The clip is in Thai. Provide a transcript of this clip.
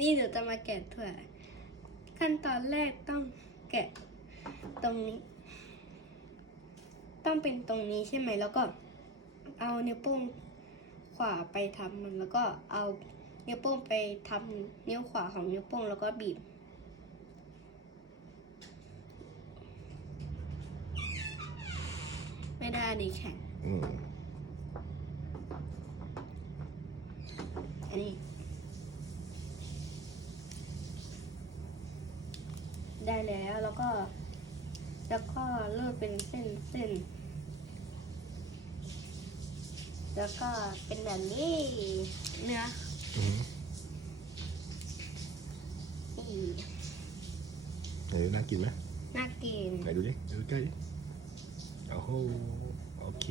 นี่เดี๋ยวจะมาแกะถั่วขั้นตอนแรกต้องแกะตรงนี้ ต้องเป็นตรงนี้ใช่ไหมแล้วก็เอานิ้วโป้งขวาไปทำมันแล้วก็เอานิ้วโป้งไปทำนิ้วขวาของนิ้วโป้งแล้วก็บีบไม่ได้อันนี้แข็งอืมอันนี้ ได้แล้ว แล้วก็ แล้วก็เริ่มเป็นเส้นเส้น แล้วก็เป็นแบบนี้เนื้ออืมนี่ไหนดูน่ากินไหมน่ากิน ไหนดูดิ ดูใกล้ดิโอ้โหโอเค